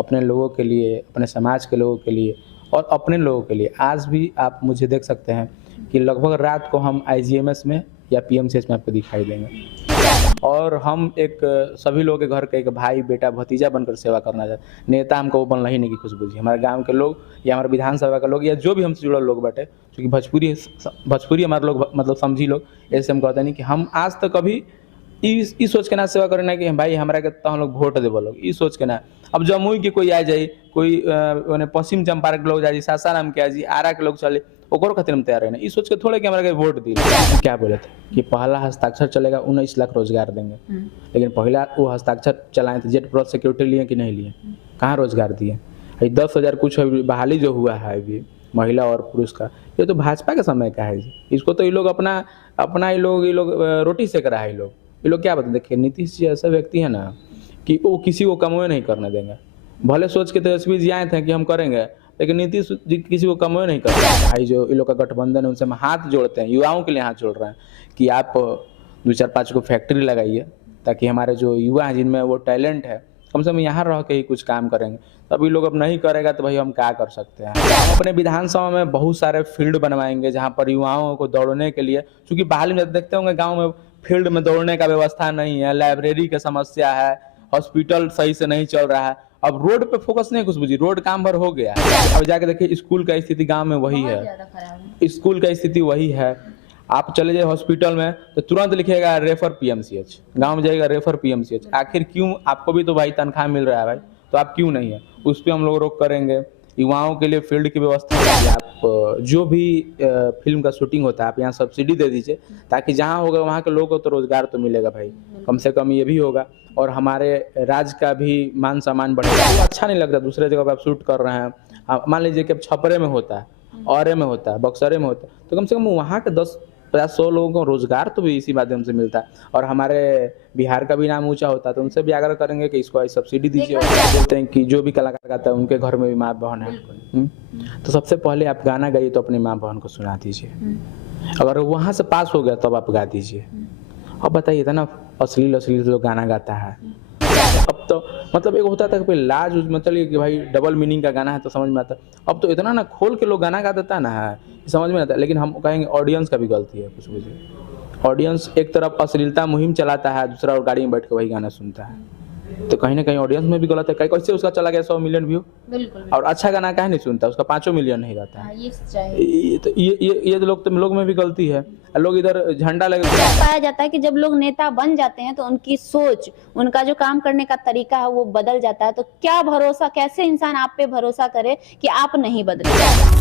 अपने लोगों के लिए, अपने समाज के लोगों के लिए और अपने लोगों के लिए। आज भी आप मुझे देख सकते हैं कि लगभग रात को हम आईजीएमएस में या पीएमसीएच में आपको दिखाई देंगे और हम एक सभी लोगों के घर के एक भाई, बेटा, भतीजा बनकर सेवा करना चाहते हैं। नेता हमको वो बनना ही नहीं की खुशबू जी। हमारे गाँव के लोग या हमारे विधानसभा के लोग या जो भी हमसे जुड़े लोग बैठे, क्योंकि भोजपुरी हमारे लोग मतलब समझी लोग, ऐसे हम कहते नहीं कि हम आज तक कभी ई सोच के ना सेवा करे ना कि भाई हमरा के तो हम लोग वोट देव लोग, ई सोच के ना। अब जमुई के कोई आ जाए, कोई पश्चिम चंपारण के लोग जाए, सासाराम के आ जी, आरा के लोग चले, ओकरो खातिर हम तैयार है ना। ई सोच के थोड़े कि हमरा के वोट दी। क्या बोले थे कि पहला हस्ताक्षर चलेगा 19 लाख रोजगार देंगे, लेकिन पहला वो हस्ताक्षर चलाए थे, जेट प्लस सिक्योरिटी लिए कि नहीं लिए, कहाँ रोजगार दिए। 10,000 कुछ बहाली जो हुआ है अभी महिला और पुरुष का, ये तो भाजपा के समय का है जी। इसको तो ये लोग अपना ये लोग रोटी सेक रहा है। ये लोग क्या बताते, देखिए नीतीश जी ऐसा व्यक्ति है ना कि वो किसी को कमोए नहीं करने देंगे। भले सोच के तेजस्वी जी आए थे कि हम करेंगे, लेकिन नीतीश जी किसी को कमोए नहीं करेंगे। भाई जो ये लोग का गठबंधन है उनसे हम हाथ जोड़ते हैं, युवाओं के लिए हाथ जोड़ रहे हैं कि आप 2-4-5 को फैक्ट्री लगाइए, ताकि हमारे जो युवा हैं जिनमें वो टैलेंट है, कम से कम यहाँ रह के ही कुछ काम करेंगे। तब ये लोग अब नहीं करेगा तो भाई हम क्या कर सकते हैं। हम अपने विधानसभा में बहुत सारे फील्ड बनवाएंगे जहाँ पर युवाओं को दौड़ने के लिए, क्योंकि बाहर में देखते होंगे गाँव में फील्ड में दौड़ने का व्यवस्था नहीं है, लाइब्रेरी की समस्या है, हॉस्पिटल सही से नहीं चल रहा है। अब रोड पे फोकस नहीं कुछ बुझी, रोड काम भर हो गया। अब जाके देखिए स्कूल का स्थिति गांव में वही है, स्कूल का स्थिति वही है। आप चले जाए हॉस्पिटल में तो तुरंत लिखेगा रेफर पीएमसीएच, गांव में जाएगा रेफर पीएमसीएच। आखिर क्यों? आपको भी तो भाई तनख्वाह मिल रहा है भाई, तो आप क्यों नहीं है? उस पर हम लोग रोक करेंगे। युवाओं के लिए फील्ड की व्यवस्था, आप जो भी फिल्म का शूटिंग होता है आप यहाँ सब्सिडी दे दीजिए, ताकि जहाँ होगा वहाँ के लोगों को तो रोजगार तो मिलेगा भाई, कम से कम ये भी होगा और हमारे राज्य का भी मान सम्मान बढ़ेगा। तो अच्छा नहीं लगता दूसरे जगह पर आप शूट कर रहे हैं। मान लीजिए कि अब छपरे में होता है, औरे में होता है, बक्सरे में होता है, तो कम से कम वहाँ के 10-50-100 लोगों को रोजगार तो भी इसी माध्यम से मिलता है और हमारे बिहार का भी नाम ऊंचा होता है। तो उनसे भी आग्रह करेंगे कि इसको सब्सिडी दीजिए। बोलते हैं कि जो भी कलाकार गाता है उनके घर में भी माँ बहन है, तो सबसे पहले आप गाना गाइए तो अपनी माँ बहन को सुना दीजिए। अगर वहाँ से पास हो गया तब आप गा दीजिए। अब बताइए था ना, अश्लील जो गाना गाता है, अब तो मतलब एक होता था कि लाज मतलब कि भाई डबल मीनिंग का गाना है तो समझ में आता। अब तो इतना ना खोल के लोग गाना गा देता है ना, समझ में आता है। लेकिन हम कहेंगे ऑडियंस का भी गलती है कुछ बुझिए। ऑडियंस एक तरफ अश्लीलता मुहिम चलाता है, दूसरा और गाड़ी में बैठ के वही गाना सुनता है, तो कहीं ना कहीं ऑडियंस में भी गलत है। कैसे उसका चला गया 100 मिलियन व्यू, और अच्छा गाना काहे नहीं सुनता, उसका 5 मिलियन नहीं रहता है। ये लोग में भी गलती है। लोग इधर झंडा लगे। पाया जाता है कि जब लोग नेता बन जाते हैं तो उनकी सोच, उनका जो काम करने का तरीका है वो बदल जाता है। तो क्या भरोसा, कैसे इंसान आप पे भरोसा करे कि आप नहीं बदले।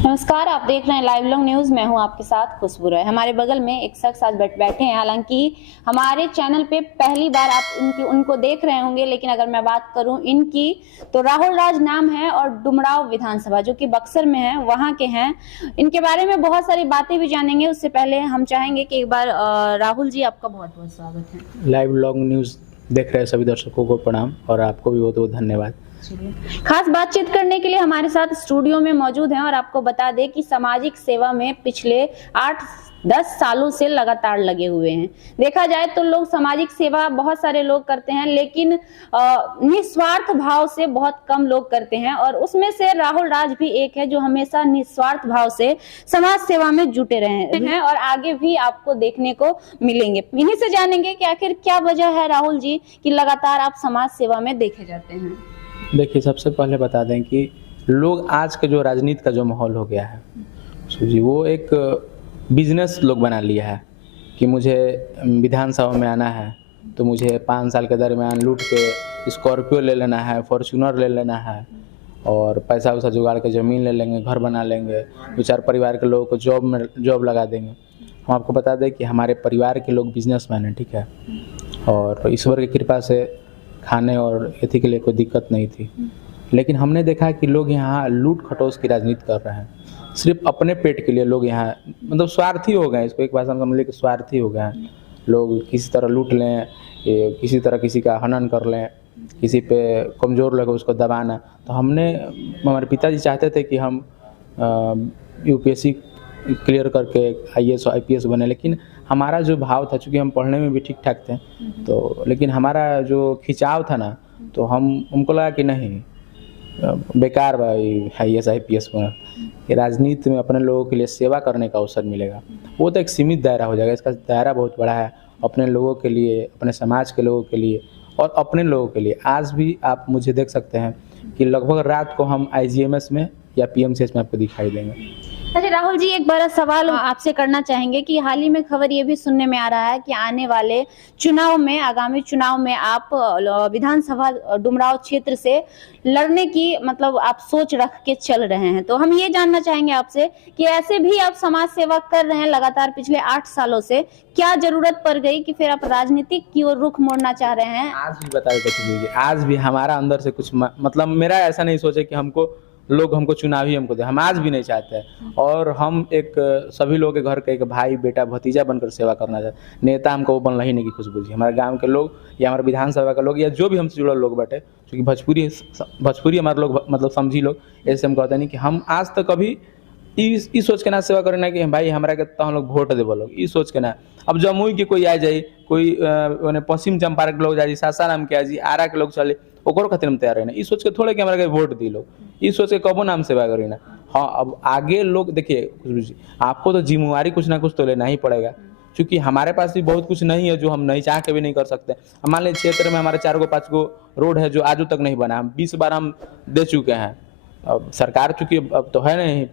नमस्कार, आप देख रहे हैं लाइव लॉन्ग न्यूज। मैं हूं आपके साथ खुशबू राय। हमारे बगल में एक शख्स आज बैठे हैं। हालांकि हमारे चैनल पे पहली बार आप उनको देख रहे होंगे, लेकिन अगर मैं बात करूं इनकी तो राहुल राज नाम है और डुमराव विधानसभा जो कि बक्सर में है वहां के हैं। इनके बारे में बहुत सारी बातें भी जानेंगे। उससे पहले हम चाहेंगे कि एक बार राहुल जी, आपका बहुत बहुत स्वागत है। लाइव लॉन्ग न्यूज देख रहे सभी दर्शकों को प्रणाम और आपको भी बहुत बहुत धन्यवाद। खास बातचीत करने के लिए हमारे साथ स्टूडियो में मौजूद हैं और आपको बता दें कि सामाजिक सेवा में पिछले 8-10 सालों से लगातार लगे हुए हैं। देखा जाए तो लोग सामाजिक सेवा बहुत सारे लोग करते हैं, लेकिन निस्वार्थ भाव से बहुत कम लोग करते हैं और उसमें से राहुल राज भी एक है जो हमेशा निस्वार्थ भाव से समाज सेवा में जुटे रहे हैं और आगे भी आपको देखने को मिलेंगे। इन्हीं से जानेंगे कि आखिर क्या वजह है राहुल जी कि लगातार आप समाज सेवा में देखे जाते हैं। देखिए, सबसे पहले बता दें कि लोग आज के जो राजनीति का जो माहौल हो गया है जी, वो एक बिजनेस लोग बना लिया है कि मुझे विधानसभा में आना है तो मुझे 5 साल के दरमियान लूट के स्कॉर्पियो ले लेना है, फॉर्च्यूनर ले लेना है और पैसा वैसा जुगाड़ के ज़मीन ले लेंगे, घर बना लेंगे, 2-4 परिवार के लोगों को जॉब लगा देंगे। हम आपको बता दें कि हमारे परिवार के लोग बिजनेसमैन हैं, ठीक है, और ईश्वर की कृपा से खाने और एथी के लिए कोई दिक्कत नहीं थी। लेकिन हमने देखा कि लोग यहाँ लूट खटोस की राजनीति कर रहे हैं, सिर्फ अपने पेट के लिए लोग यहाँ मतलब स्वार्थी हो गए। इसको एक भाषा में समझ लें कि स्वार्थी हो गए हैं। लोग किसी तरह लूट लें, किसी तरह किसी का हनन कर लें, किसी पे कमज़ोर लोग उसको दबाना। तो हमारे पिताजी चाहते थे कि हम यूपीएससी क्लियर करके आईएएस और आईपीएस बने, लेकिन हमारा जो भाव था, चूँकि हम पढ़ने में भी ठीक ठाक थे, तो लेकिन हमारा जो खिंचाव था ना, तो हमको लगा कि नहीं, बेकार भाई IAS IPS में, कि राजनीति में अपने लोगों के लिए सेवा करने का अवसर मिलेगा। वो तो एक सीमित दायरा हो जाएगा, इसका दायरा बहुत बड़ा है, अपने लोगों के लिए, अपने समाज के लोगों के लिए और अपने लोगों के लिए। आज भी आप मुझे देख सकते हैं कि लगभग रात को हम IGMS में या PMCH में आपको दिखाई देंगे। अच्छा राहुल जी, एक बड़ा सवाल आपसे करना चाहेंगे कि हाल ही में खबर ये भी सुनने में आ रहा है कि आने वाले चुनाव में, आगामी चुनाव में आप विधानसभा डुमरांव क्षेत्र से लड़ने की मतलब आप सोच रख के चल रहे हैं। तो हम ये जानना चाहेंगे आपसे कि ऐसे भी आप समाज सेवा कर रहे हैं लगातार पिछले 8 सालों से, क्या जरूरत पड़ गई कि फिर आप राजनीतिक की ओर रुख मोड़ना चाह रहे हैं? आज भी बता देते, आज भी हमारा अंदर से कुछ मतलब मेरा ऐसा नहीं सोचे कि लोग हमको चुनाव ही हमको दे, हम आज भी नहीं चाहते हैं। और हम एक सभी लोग के घर के एक भाई बेटा भतीजा बनकर सेवा करना चाहते हैं। नेता हमको वो बनना ही नहीं की खुशबूझी। हमारे गांव के लोग या हमारे विधानसभा के लोग या जो भी हमसे जुड़े लोग बैठे, क्योंकि भोजपुरी हमारे लोग मतलब समझी लोग, ऐसे हम कहते नहीं कि हम आज तक कभी ई सोच के ना सेवा करें ना कि भाई हमारा के तो हम लोग वोट देव लोग, ई सोच के ना। अब जमुई के कोई आ जाए, कोई पश्चिम चंपारण के लोग जाए, सासाराम के आ जी, आरा के लोग चले, ओकरो खातिर हम तैयार है ना। ई सोच के थोड़े कि हमारा के वोट दी लोग, ई सोच के कबो नाम सेवा करी ना। हाँ, अब आगे लोग देखिए, आपको तो जिम्मेवारी कुछ ना कुछ तो लेना ही पड़ेगा, क्योंकि हमारे पास भी बहुत कुछ नहीं है जो हम नहीं चाह के भी नहीं कर सकते। मान लीजिए क्षेत्र में हमारे 4 गो 5 गो रोड है जो आज तक नहीं बना, हम 20 बार हम दे चुके हैं। अब सरकार चूँकि अब तो है नहीं,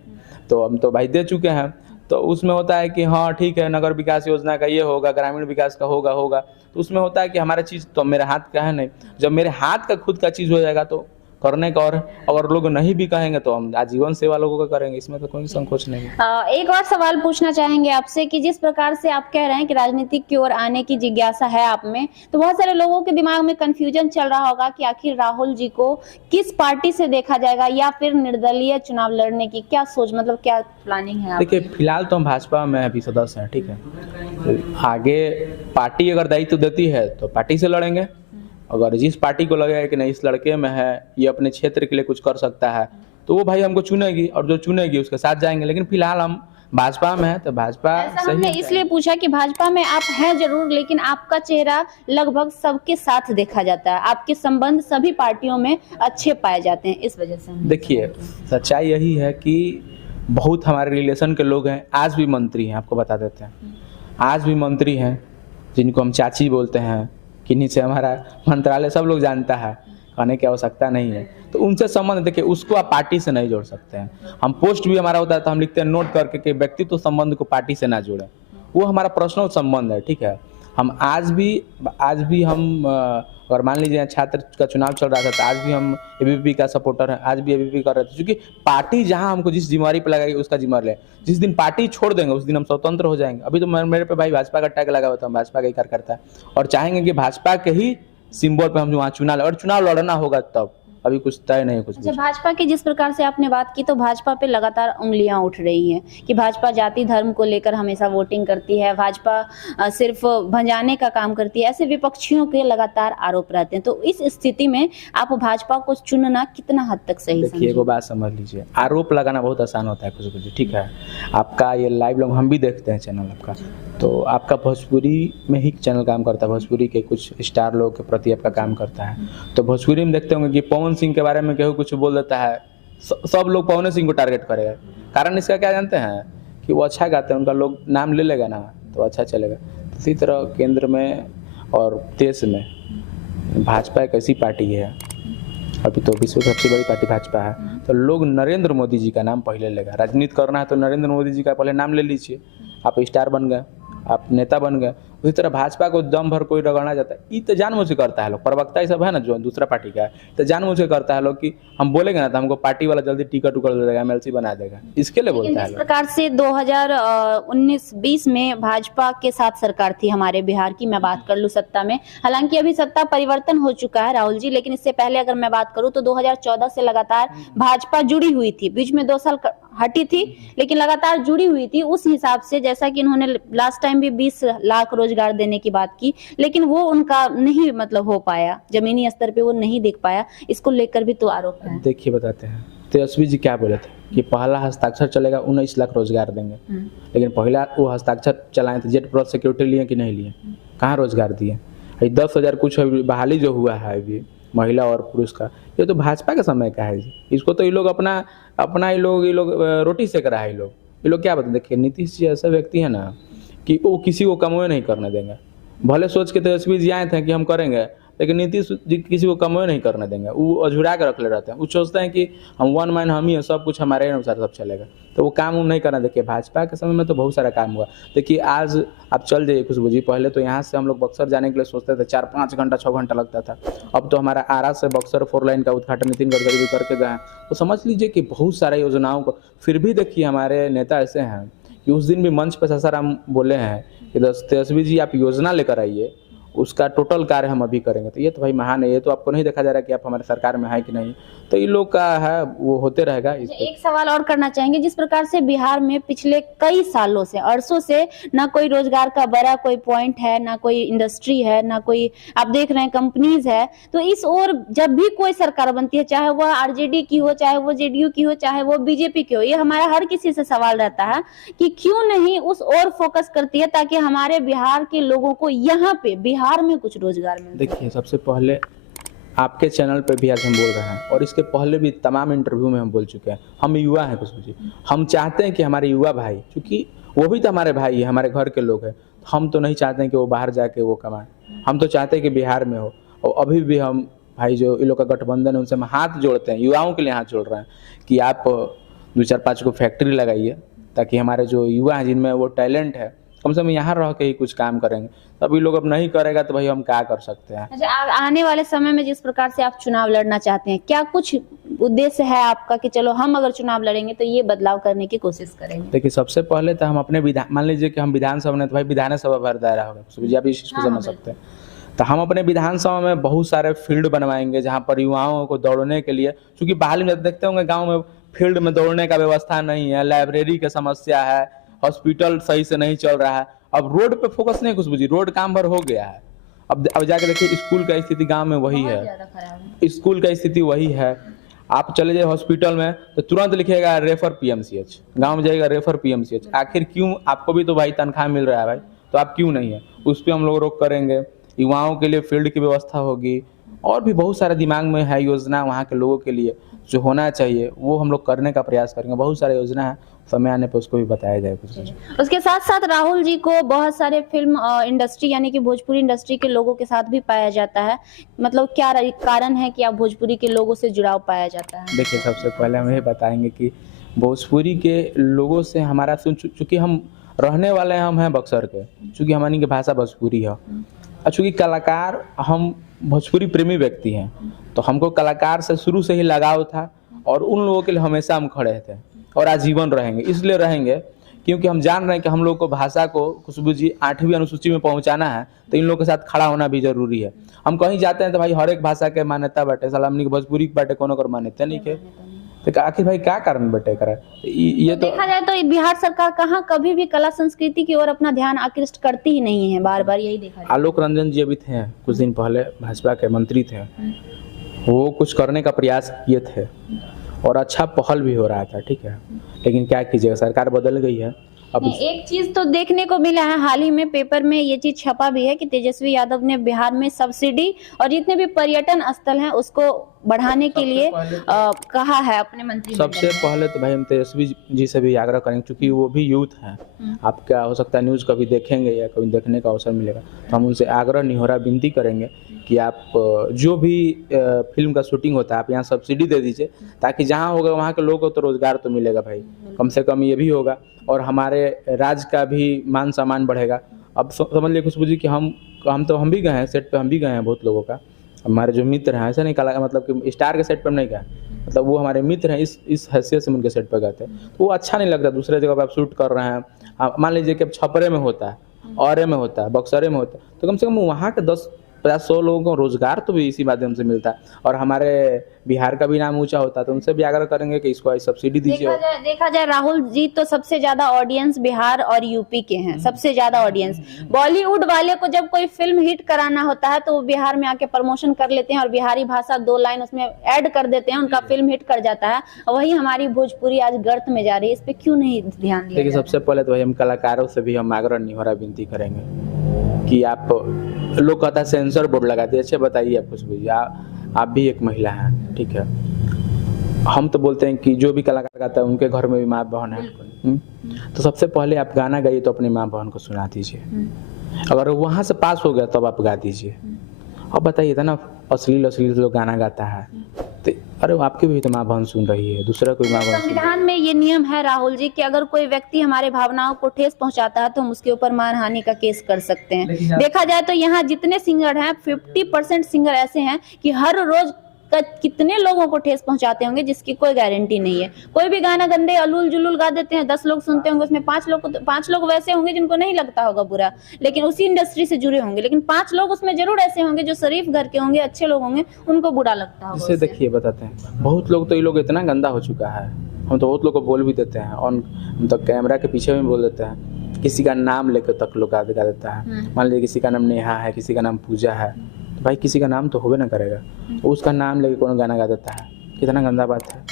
तो हम तो भाई दे चुके हैं। तो उसमें होता है कि हाँ ठीक है, नगर विकास योजना का ये होगा, ग्रामीण विकास का होगा, तो उसमें होता है कि हमारा चीज़ तो मेरे हाथ का है नहीं। जब मेरे हाथ का खुद का चीज़ हो जाएगा तो करने का, और अगर लोग नहीं भी कहेंगे तो हम आजीवन सेवा लोगों का करेंगे, इसमें तो कोई संकोच नहीं है। एक और सवाल पूछना चाहेंगे आपसे कि जिस प्रकार से आप कह रहे हैं कि राजनीतिक की ओर आने की जिज्ञासा है आप में, तो बहुत सारे लोगों के दिमाग में कंफ्यूजन चल रहा होगा कि आखिर राहुल जी को किस पार्टी से देखा जाएगा, या फिर निर्दलीय चुनाव लड़ने की क्या सोच, मतलब क्या प्लानिंग है? देखिए, फिलहाल तो हम भाजपा में अभी सदस्य हैं, ठीक है। आगे पार्टी अगर दायित्व देती है तो पार्टी से लड़ेंगे। अगर जिस पार्टी को लगेगा कि नहीं इस लड़के में है, ये अपने क्षेत्र के लिए कुछ कर सकता है, तो वो भाई हमको चुनेगी, और जो चुनेगी उसके साथ जाएंगे। लेकिन फिलहाल हम भाजपा में है तो भाजपा ऐसा हमने इसलिए पूछा कि भाजपा में आप हैं जरूर, लेकिन आपका चेहरा लगभग सबके साथ देखा जाता है, आपके संबंध सभी पार्टियों में अच्छे पाए जाते हैं, इस वजह से। देखिए, सच्चाई यही है कि बहुत हमारे रिलेशन के लोग हैं, आज भी मंत्री हैं, आपको बता देते हैं, आज भी मंत्री हैं जिनको हम चाची बोलते हैं, किन्हीं से हमारा मंत्रालय सब लोग जानता है, कहने की आवश्यकता नहीं है। तो उनसे संबंध देखिए, उसको आप पार्टी से नहीं जोड़ सकते हैं। हम पोस्ट भी हमारा होता है तो हम लिखते हैं नोट करके कि व्यक्तित्व संबंध को पार्टी से ना जोड़ें, वो हमारा पर्सनल संबंध है, ठीक है। हम आज भी हम अगर मान लीजिए छात्र का चुनाव चल रहा था तो आज भी हम ABP का सपोर्टर हैं, आज भी ABP कर रहे थे, क्योंकि पार्टी जहां हमको जिस जिम्मेवारी पे लगाएगी उसका जिम्मेवारी ले। जिस दिन पार्टी छोड़ देंगे उस दिन हम स्वतंत्र हो जाएंगे। अभी तो मेरे पे भाई भाजपा का टैग लगा हुआ था, हम भाजपा का ही कार्यकर्ता है और चाहेंगे कि भाजपा के ही सिंबल पे हम वहाँ चुनाव लड़ना होगा, तब अभी कुछ तय नहीं कुछ। अच्छा, भाजपा की जिस प्रकार से आपने बात की, तो भाजपा पे लगातार उंगलियां उठ रही हैं कि भाजपा जाति धर्म को लेकर हमेशा वोटिंग करती है, भाजपा सिर्फ भंजाने का काम करती है, ऐसे विपक्षियों के लगातार आरोप रहते हैं। तो इस स्थिति में आप भाजपा को चुनना कितना हद तक सही? देखिए, एगो बात समझ लीजिए, आरोप लगाना बहुत आसान होता है कुछ, ठीक है। आपका ये लाइव लोग हम भी देखते हैं चैनल आपका, तो आपका भोजपुरी में ही चैनल काम करता है, भोजपुरी के कुछ स्टार लोगों के प्रति आपका काम करता है। तो भोजपुरी में देखते होंगे कि पवन सिंह के बारे में केहू कुछ बोल देता है, सब लोग पवन सिंह को टारगेट करेगा। कारण इसका क्या जानते हैं कि वो अच्छा गाते हैं, उनका लोग नाम ले लेगा ना तो अच्छा चलेगा। इसी तरह केंद्र में और देश में भाजपा एक ऐसी पार्टी है, अभी तो विश्व की सबसे बड़ी पार्टी भाजपा है, तो लोग नरेंद्र मोदी जी का नाम पहले लेगा। राजनीति करना है तो नरेंद्र मोदी जी का पहले नाम ले लीजिए, आप स्टार बन गए, आप नेता बन गए। उसी तरह भाजपा को दम भर कोई रगड़ना चाहता है, ये तो जानबूझ के करता है लोग, प्रवक्ता ही सब है ना जो दूसरा पार्टी का है, तो जानबूझ के करता है लोग कि हम बोलेंगे ना तो हमको पार्टी वाला जल्दी टिकट उकड़ दे देगा, MLC बना देगा, इसके लिए बोलता है। इस प्रकार से 2019-20 में भाजपा के साथ सरकार थी हमारे बिहार की, मैं बात कर लूं सत्ता में, हालांकि अभी सत्ता परिवर्तन हो चुका है राहुल जी, लेकिन इससे पहले अगर मैं बात करूं तो 2014 से लगातार भाजपा जुड़ी हुई थी, बीच में 2 साल हटी थी लेकिन लगातार जुड़ी हुई थी। उस हिसाब से जैसा कि इन्होंने लास्ट टाइम भी 20 लाख रोजगार देने की बात की, लेकिन वो उनका नहीं मतलब हो पाया, जमीनी स्तर पे वो नहीं देख पाया, इसको लेकर भी तो आरोप है। देखिए, बताते हैं तेजस्वी जी क्या बोले थे। कि पहला हस्ताक्षर चलेगा 19 लाख रोजगार देंगे, लेकिन पहला वो हस्ताक्षर चलाए थे, जेट प्लस सिक्योरिटी लिए कि नहीं लिए, कहाँ रोजगार दिए? 10,000 कुछ बहाली जो हुआ है अभी महिला और पुरुष का, ये तो भाजपा के समय का है जी। इसको तो ये लोग अपना ये लोग रोटी सेक रहा है। ये लोग क्या बताते, देखिए नीतीश जी ऐसा व्यक्ति है ना कि वो किसी को कमोए नहीं करने देंगे। भले सोच के तेजस्वी जी आए थे कि हम करेंगे, लेकिन नीतीश जी किसी को कमोए नहीं करने देंगे। वो अझुरा कर रख ले रहते हैं, वो सोचते हैं कि हम वन मैन हम ही है, सब कुछ हमारे अनुसार सब चलेगा, तो वो काम नहीं करना। देखिए भाजपा के समय में तो बहुत सारा काम हुआ। देखिए आज आप चल जाइए खुशबू जी, पहले तो यहाँ से हम लोग बक्सर जाने के लिए सोचते थे 4-5 घंटा 6 घंटा लगता था। अब तो हमारा आरा से बक्सर 4 लाइन का उद्घाटन नितिन गडकरी भी करके गए हैं। तो समझ लीजिए कि बहुत सारे योजनाओं को, फिर भी देखिए हमारे नेता ऐसे हैं कि उस दिन भी मंच पर सासाराम बोले हैं कि तेजस्वी जी आप योजना लेकर आइए, उसका टोटल कार्य हम अभी करेंगे। तो ये तो भाई महान है, ये तो आपको नहीं देखा जा रहा कि आप हमारे सरकार में है कि नहीं। तो ये लोग का है वो होते रहेगा। एक सवाल और करना चाहेंगे, जिस प्रकार से बिहार में पिछले कई सालों से, अरसों से ना कोई रोजगार का बड़ा कोई पॉइंट है, ना कोई इंडस्ट्री है, ना कोई आप देख रहे हैं कंपनीज है, तो इस ओर जब भी कोई सरकार बनती है, चाहे वह आरजेडी की हो, चाहे वो जेडीयू की हो, चाहे वो बीजेपी की हो, ये हमारा हर किसी से सवाल रहता है कि क्यों नहीं उस ओर फोकस करती है ताकि हमारे बिहार के लोगों को यहाँ पे बिहार में कुछ रोजगार मिले। देखिए सबसे पहले आपके चैनल पे भी आज हम बोल रहे हैं और इसके पहले भी तमाम इंटरव्यू में हम बोल चुके हैं, हम युवा हैं खुशबू जी। हम चाहते हैं कि हमारे युवा भाई, क्योंकि वो भी तो हमारे भाई है, हमारे घर के लोग हैं, हम तो नहीं चाहते हैं कि वो बाहर जाके वो कमाएं। हम तो चाहते हैं कि बिहार में हो। और अभी भी हम भाई जो इन लोग का गठबंधन है उनसे हम हाथ जोड़ते हैं, युवाओं के लिए हाथ जोड़ रहे हैं कि आप 2-4-5 को फैक्ट्री लगाइए ताकि हमारे जो युवा हैं जिनमें वो टैलेंट है, कम से कम यहाँ रह के ही कुछ काम करेंगे। तभी लोग अब नहीं करेगा तो भाई हम क्या कर सकते हैं। अच्छा, आने वाले समय में जिस प्रकार से आप चुनाव लड़ना चाहते हैं, क्या कुछ उद्देश्य है आपका कि चलो हम अगर चुनाव लड़ेंगे तो ये बदलाव करने की कोशिश करेंगे? देखिए सबसे पहले तो हम अपने मान लीजिए कि हम विधानसभा में, तो भाई विधानसभा भर दायरा होगा, आप इस चीज को समझ सकते हैं। तो हम अपने विधानसभा में बहुत सारे फील्ड बनवाएंगे जहाँ पर युवाओं को दौड़ने के लिए, क्योंकि बाहर में देखते होंगे गाँव में फील्ड में दौड़ने का व्यवस्था नहीं है, लाइब्रेरी की समस्या है, हॉस्पिटल सही से नहीं चल रहा है। अब रोड पे फोकस नहीं खुशबू जी, रोड काम भर हो गया है। अब जाके देखिए स्कूल का स्थिति गांव में वही है, स्कूल का स्थिति वही है। आप चले जाए हॉस्पिटल में तो तुरंत लिखेगा रेफर पीएमसीएच, गांव में जाएगा रेफर पीएमसीएच। आखिर क्यों? आपको भी तो भाई तनख्वाह मिल रहा है भाई, तो आप क्यों नहीं है? उस पर हम लोग रोक करेंगे। युवाओं के लिए फील्ड की व्यवस्था होगी, और भी बहुत सारे दिमाग में है योजना वहाँ के लोगों के लिए जो होना चाहिए, वो हम लोग करने का प्रयास करेंगे। बहुत सारी योजना है, समय आने पर उसको भी बताया जाए कुछ। उसके साथ साथ राहुल जी को बहुत सारे फिल्म इंडस्ट्री यानी कि भोजपुरी इंडस्ट्री के लोगों के साथ भी पाया जाता है, मतलब क्या कारण है कि आप भोजपुरी के लोगों से जुड़ाव पाया जाता है? देखिए सबसे पहले हम ये बताएंगे कि भोजपुरी के लोगों से हमारा, चूँकि हम रहने वाले हम हैं बक्सर के, चूँकि हमारी की भाषा भोजपुरी है, और चूँकि कलाकार हम भोजपुरी प्रेमी व्यक्ति हैं, तो हमको कलाकार से शुरू से ही लगाव था और उन लोगों के लिए हमेशा हम खड़े थे और आजीवन रहेंगे। इसलिए रहेंगे क्योंकि हम जान रहे हैं कि हम लोग को भाषा को खुशबू जी 8वीं अनुसूची में पहुंचाना है, तो इन लोगों के साथ खड़ा होना भी जरूरी है। हम कहीं जाते हैं तो भाई हर एक भाषा के मान्यता बाटे, साला हमनी भोजपुरी बाटे कोनो कर मान्यता नहीं के, तो आखिर भाई क्या कारण बटे करे? ये तो देखा जाए तो बिहार सरकार कहाँ कभी भी कला संस्कृति की ओर अपना ध्यान आकृष्ट करती ही नहीं है, बार बार यही देखा जाए। आलोक रंजन जी अभी थे कुछ दिन पहले, भाजपा के मंत्री थे, वो कुछ करने का प्रयास किए थे और अच्छा पहल भी हो रहा था, ठीक है, लेकिन क्या कीजिएगा सरकार बदल गई है। अब एक चीज तो देखने को मिला है, हाल ही में पेपर में ये चीज छपा भी है कि तेजस्वी यादव ने बिहार में सब्सिडी और जितने भी पर्यटन स्थल हैं उसको बढ़ाने के लिए कहा है अपने मंत्री। सबसे पहले तो भाई हम तेजस्वी जी से भी आग्रह करेंगे, क्योंकि वो भी यूथ हैं, आप क्या हो सकता है न्यूज़ कभी देखेंगे या कभी देखने का अवसर मिलेगा, तो हम उनसे आग्रह निहोरा विनती करेंगे कि आप जो भी फिल्म का शूटिंग होता है आप यहाँ सब्सिडी दे दीजिए, ताकि जहाँ होगा वहाँ के लोगों को तो रोजगार तो मिलेगा भाई, कम से कम ये भी होगा और हमारे राज्य का भी मान सम्मान बढ़ेगा। अब समझ लीजिए खुशबू जी कि हम भी गए हैं सेट पे, हम भी गए हैं बहुत लोगों का, हमारे जो मित्र हैं, ऐसा नहीं कला मतलब कि स्टार के सेट पर नहीं गए, मतलब वो हमारे मित्र हैं, इस हैसियत से उनके सेट पर गए थे, तो वो अच्छा नहीं लगता दूसरे जगह पर आप शूट कर रहे हैं। मान लीजिए कि अब छपरे में होता है, औरे में होता है, बक्सरे में होता है, तो कम से कम वहाँ के 10 50-100 लोगों को रोजगार तो भी इसी माध्यम से मिलता है, और हमारे बिहार का भी नाम ऊंचा होता है। तो उनसे भी आग्रह करेंगे कि इसको सब्सिडी दीजिए। देखा जाए राहुल जी, तो सबसे ज्यादा ऑडियंस बिहार और यूपी के हैं, सबसे ज्यादा ऑडियंस। बॉलीवुड वाले को जब कोई फिल्म हिट कराना होता है तो वो बिहार में आके प्रमोशन कर लेते हैं और बिहारी भाषा 2 लाइन उसमें ऐड कर देते हैं, उनका फिल्म हिट कर जाता है। वही हमारी भोजपुरी आज गर्त में जा रही है, इस पे क्यों नहीं ध्यान दिया? देखिए, सबसे पहले तो हम कलाकारों से भी हम आग्रह निहोरा विनती करेंगे कि आप लोग कहता है सेंसर बोर्ड लगा दिए। अच्छा बताइए, आप कुछ भी आप भी एक महिला हैं, ठीक है। हम तो बोलते हैं कि जो भी कलाकार गाता है उनके घर में भी माँ बहन है। तो सबसे पहले आप गाना गाइए तो अपनी माँ बहन को सुना दीजिए। अगर वहाँ से पास हो गया तब आप गा दीजिए। अब बताइए था ना, अश्लील लोग गाना गाता है तो अरे आपकी भी तो माँ बहन सुन रही है, दूसरा कोई माँ बहन। संविधान में ये नियम है राहुल जी कि अगर कोई व्यक्ति हमारे भावनाओं को ठेस पहुंचाता है तो हम उसके ऊपर मानहानि का केस कर सकते हैं। देखा जाए तो यहाँ जितने सिंगर हैं 50% सिंगर ऐसे हैं कि हर रोज कितने लोगों को ठेस पहुंचाते होंगे जिसकी कोई गारंटी नहीं है। कोई भी गाना गंदे अलूल जुलूल गा देते हैं, 10 लोग सुनते होंगे, उसमें 5 लोग वैसे होंगे जिनको नहीं लगता होगा बुरा, लेकिन उसी इंडस्ट्री से जुड़े होंगे, लेकिन 5 लोग उसमें जरूर ऐसे होंगे जो शरीफ घर के होंगे, अच्छे लोग होंगे, उनको बुरा लगता होगा। इससे देखिए बताते हैं, बहुत लोग तो ये लोग इतना गंदा हो चुका है, हम तो बहुत लोग को बोल भी देते हैं, और हम तो कैमरा के पीछे भी बोल देते हैं, किसी का नाम लेकर तक लोग गा देता है। मान लीजिए किसी का नाम नेहा है, किसी का नाम पूजा है, तो भाई किसी का नाम तो होबे ना करेगा, उसका नाम लेके कौन गाना गा देता है, कितना गंदा बात है।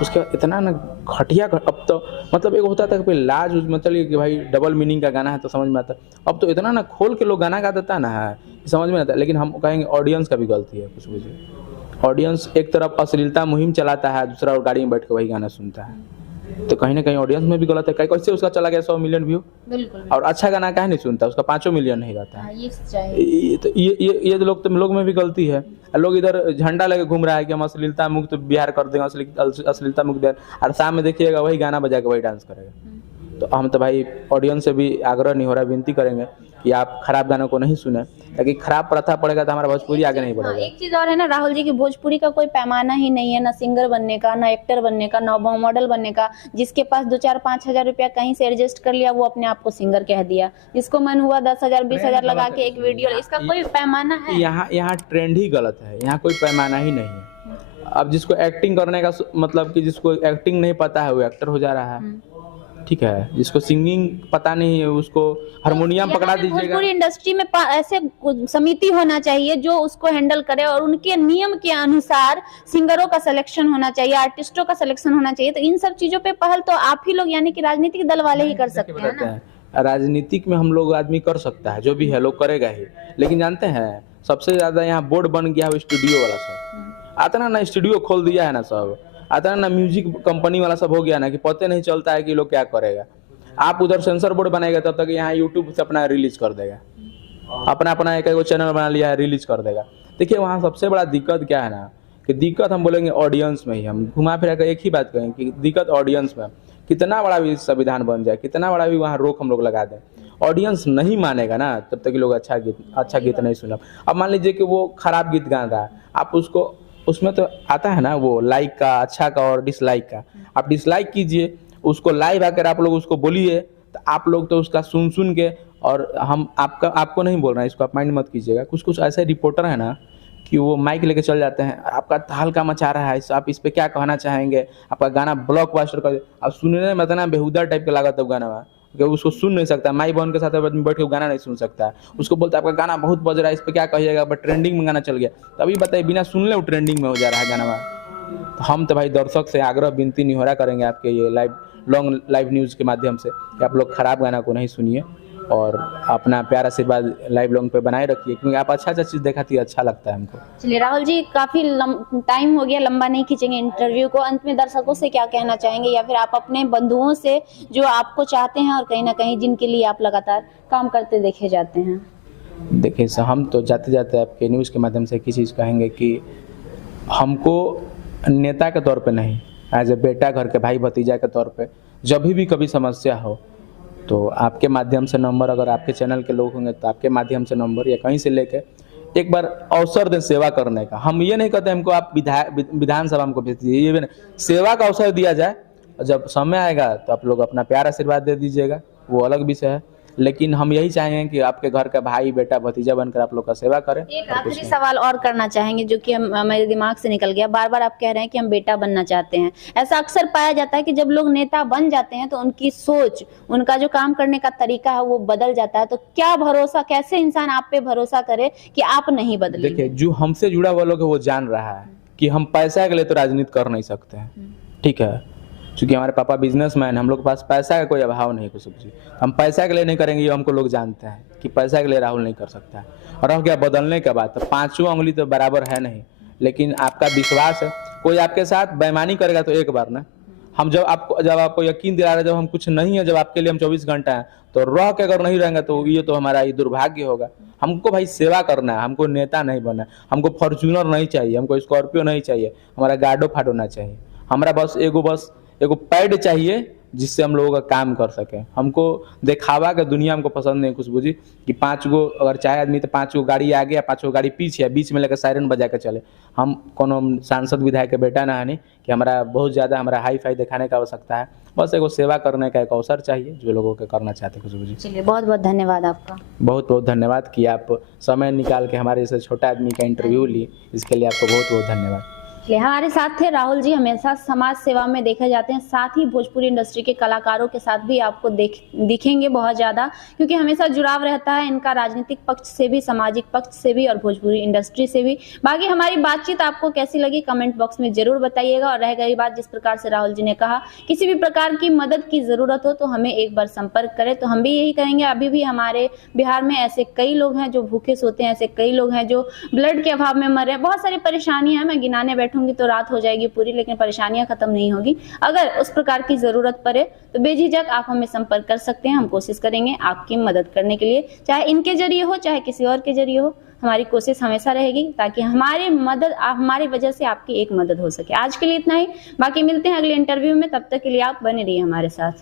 उसका इतना ना घटिया, अब तो मतलब एक होता था कि लाज मतलब कि भाई डबल मीनिंग का गाना है तो समझ में आता, अब तो इतना ना खोल के लोग गाना गा देता है ना, समझ में आता है। लेकिन हम कहेंगे ऑडियंस का भी गलती है कुछ बुझे। ऑडियंस एक तरफ अश्लीलता मुहिम चलाता है, दूसरा और गाड़ी में बैठ के वही गाना सुनता है, तो कहीं ना कहीं ऑडियंस में भी गलत है। कहीं कैसे उसका चला गया 100 मिलियन व्यू, और अच्छा गाना काहे नहीं सुनता, उसका 5 मिलियन नहीं रहता है। ये लोग में भी गलती है। लोग इधर झंडा लेके घूम रहा है कि हम अश्लीलता मुक्त बिहार कर देंगे, अश्लीलता मुक्त बिहार, और शाम में देखिएगा वही गाना बजा के वही डांस करेगा। तो हम तो भाई ऑडियंस से भी आग्रह निहोरा विनती करेंगे कि आप खराब गानों को नहीं सुने, ताकि खराब प्रथा पड़ेगा तो हमारा भोजपुरी आगे नहीं बढ़ेगा। एक चीज और है ना राहुल जी की, भोजपुरी का कोई पैमाना ही नहीं है, ना सिंगर बनने का, ना एक्टर बनने का, ना मॉडल बनने का। जिसके पास 2-4-5 हजार रुपया कहीं से एडजस्ट कर लिया वो अपने आप को सिंगर कह दिया, जिसको मन हुआ 10,000 20,000 लगा के एक वीडियो, इसका कोई पैमाना है? यहाँ ट्रेंड ही गलत है, यहाँ कोई पैमाना ही नहीं है। अब जिसको एक्टिंग करने का मतलब कि जिसको एक्टिंग नहीं पता है वो एक्टर हो जा रहा है, ठीक है। जिसको सिंगिंग पता नहीं है उसको हारमोनियम पकड़ा दीजिएगा। पूरी इंडस्ट्री में ऐसे समिति होना चाहिए जो उसको हैंडल करे, और उनके नियम के अनुसार सिंगरों का सिलेक्शन होना चाहिए, आर्टिस्टों का सिलेक्शन होना चाहिए। तो इन सब चीजों पे पहल तो आप ही लोग यानी कि राजनीतिक दल वाले ही कर सकते हैं ना। राजनीतिक में हम लोग आदमी कर सकता है, जो भी है लोग करेगा ही, लेकिन जानते हैं सबसे ज्यादा यहाँ बोर्ड बन गया है स्टूडियो वाला सब। आता ना स्टूडियो खोल दिया है ना सब, आता ना म्यूजिक कंपनी वाला सब हो गया ना कि पता नहीं चलता है कि लोग क्या करेगा। आप उधर सेंसर बोर्ड बनाएगा तब तक यहाँ यूट्यूब से अपना रिलीज कर देगा, अपना एक चैनल बना लिया है रिलीज कर देगा। देखिए वहाँ सबसे बड़ा दिक्कत क्या है ना, कि दिक्कत हम बोलेंगे ऑडियंस में ही, हम घुमा फिरा कर एक ही बात कहेंगे कि दिक्कत ऑडियंस में। कितना बड़ा भी संविधान बन जाए, कितना बड़ा भी वहाँ रोक हम लोग लगा दें, ऑडियंस नहीं मानेगा ना तब तक लोग अच्छा गीत नहीं सुना। अब मान लीजिए कि वो खराब गीत गा रहा है, आप उसको उसमें तो आता है ना वो लाइक का, अच्छा का और डिसलाइक का, आप डिसलाइक कीजिए, उसको लाइव आकर आप लोग उसको बोलिए, तो आप लोग तो उसका सुन के, और हम आपको नहीं बोल रहे हैं, इसको आप माइंड मत कीजिएगा। कुछ ऐसे रिपोर्टर है ना कि वो माइक लेके चल जाते हैं, आपका तहलका मचा रहा है, आप इस पे क्या कहना चाहेंगे, आपका गाना ब्लॉकबस्टर कर, अब सुनने में इतना बेहुदा टाइप का लागत है गाना में कि उसको सुन नहीं सकता, माई बहन के साथ बैठ के गाना नहीं सुन सकता है। उसको बोलता है आपका गाना बहुत बज रहा है, इस पर क्या कहिएगा, बट ट्रेंडिंग में गाना चल गया, तभी बताइए बिना सुन ले वो ट्रेंडिंग में हो जा रहा है गाना में। तो हम तो भाई दर्शक से आग्रह विनती निहोरा करेंगे आपके ये लॉन्ग लाइव न्यूज़ के माध्यम से कि आप लोग खराब गाना को नहीं सुनिए, और अपना प्यार आशीर्वाद लाइव लॉन्ग पे बनाए रखिए, क्योंकि आप अच्छा चीज़ दिखाती है, अच्छा लगता है हमको। चलिए राहुल जी, काफी टाइम हो गया, लंबा नहीं खींचेंगे इंटरव्यू को। अंत में दर्शकों से क्या कहना चाहेंगे, या फिर आप अपने बंधुओं से जो आपको चाहते हैं और कहीं ना कहीं जिनके लिए आप लगातार काम करते देखे जाते हैं? देखिए सर, हम तो जाते जाते आपके न्यूज़ के माध्यम से एक ही चीज़ कहेंगे कि हमको नेता के तौर पे नहीं, एज ए बेटा घर के भाई भतीजा के तौर पे जब भी कभी समस्या हो तो आपके माध्यम से नंबर, अगर आपके चैनल के लोग होंगे तो आपके माध्यम से नंबर या कहीं से लेके एक बार अवसर दें सेवा करने का। हम ये नहीं कहते हमको आप विधानसभा हमको भेज दीजिए, ये सेवा का अवसर दिया जाए, जब समय आएगा तो आप लोग अपना प्यार आशीर्वाद दे दीजिएगा, वो अलग विषय है। लेकिन हम यही चाहेंगे कि आपके घर का भाई बेटा भतीजा बनकर आप लोग का सेवा करें। एक और कुछ आखिरी नहीं। सवाल और करना चाहेंगे जो कि हमारे दिमाग से निकल गया। बार बार आप कह रहे हैं कि हम बेटा बनना चाहते हैं। ऐसा अक्सर पाया जाता है कि जब लोग नेता बन जाते हैं तो उनकी सोच, उनका जो काम करने का तरीका है वो बदल जाता है। तो क्या भरोसा, कैसे इंसान आप पे भरोसा करे कि आप नहीं बदलेंगे? देखिए, जो हमसे जुड़ा हुआ लोग है वो जान रहा है कि हम पैसा के लिए तो राजनीति कर नहीं सकते हैं, ठीक है। क्योंकि हमारे पापा बिजनेसमैन, हम लोग के पास पैसा का कोई अभाव नहीं कुछ भी। हम पैसा के लिए नहीं करेंगे, ये हमको लोग जानते हैं कि पैसा के लिए राहुल नहीं कर सकता है। और अब क्या बदलने का बात है, पांचों उंगली तो बराबर है नहीं, लेकिन आपका विश्वास है। कोई आपके साथ बेईमानी करेगा तो एक बार ना, हम जब आपको यकीन दिला रहे हैं, जब हम कुछ नहीं है, जब आपके लिए हम 24 घंटा हैं, तो रह के अगर नहीं रहेंगे तो ये तो हमारा ये दुर्भाग्य होगा। हमको भाई सेवा करना है, हमको नेता नहीं बनना है, हमको फॉर्च्यूनर नहीं चाहिए, हमको स्कॉर्पियो नहीं चाहिए, हमारा गाडो फाडो ना चाहिए। हमारा बस एगो पैड चाहिए जिससे हम लोगों का काम कर सकें। हमको दिखावा के दुनिया हमको पसंद नहीं कुछ बुझी कि 5 गो अगर चाहे आदमी तो 5 गो गाड़ी आगे या 5 गो गाड़ी पीछे है, बीच में लेकर सायरन बजा के चले। हम कोनो सांसद विधायक के बेटा ना है कि हमारा बहुत ज़्यादा हमारा हाई फाई दिखाने का आवश्यकता है। बस एगो सेवा करने का एक अवसर चाहिए जो लोगों के करना चाहते हैं। कुछ बुझी, चलिए, बहुत बहुत धन्यवाद आपका। बहुत बहुत धन्यवाद कि आप समय निकाल के हमारे जैसे छोटा आदमी का इंटरव्यू ली, इसके लिए आपको बहुत बहुत धन्यवाद। हमारे साथ थे राहुल जी। हमेशा समाज सेवा में देखे जाते हैं, साथ ही भोजपुरी इंडस्ट्री के कलाकारों के साथ भी आपको दिखेंगे बहुत ज़्यादा, क्योंकि हमेशा जुड़ाव रहता है इनका राजनीतिक पक्ष से भी, सामाजिक पक्ष से भी और भोजपुरी इंडस्ट्री से भी। बाकी हमारी बातचीत आपको कैसी लगी कमेंट बॉक्स में जरूर बताइएगा। और रह गई बात, जिस प्रकार से राहुल जी ने कहा, किसी भी प्रकार की मदद की ज़रूरत हो तो हमें एक बार संपर्क करें। तो हम भी यही कहेंगे, अभी भी हमारे बिहार में ऐसे कई लोग हैं जो भूखे सोते हैं, ऐसे कई लोग हैं जो ब्लड के अभाव में मर रहे हैं। बहुत सारी परेशानियां हैं, मैं गिनाने बैठूंगी तो रात हो जाएगी पूरी, लेकिन परेशानियां खत्म नहीं होगी। अगर उस प्रकार की जरूरत पड़े तो बेझिझक आप हमें संपर्क कर सकते हैं। हम कोशिश करेंगे आपकी मदद करने के लिए, चाहे इनके जरिए हो चाहे किसी और के जरिए हो। हमारी कोशिश हमेशा रहेगी ताकि हमारी वजह से आपकी एक मदद हो सके। आज के लिए इतना ही, बाकी मिलते हैं अगले इंटरव्यू में। तब तक के लिए आप बने रहिए हमारे साथ।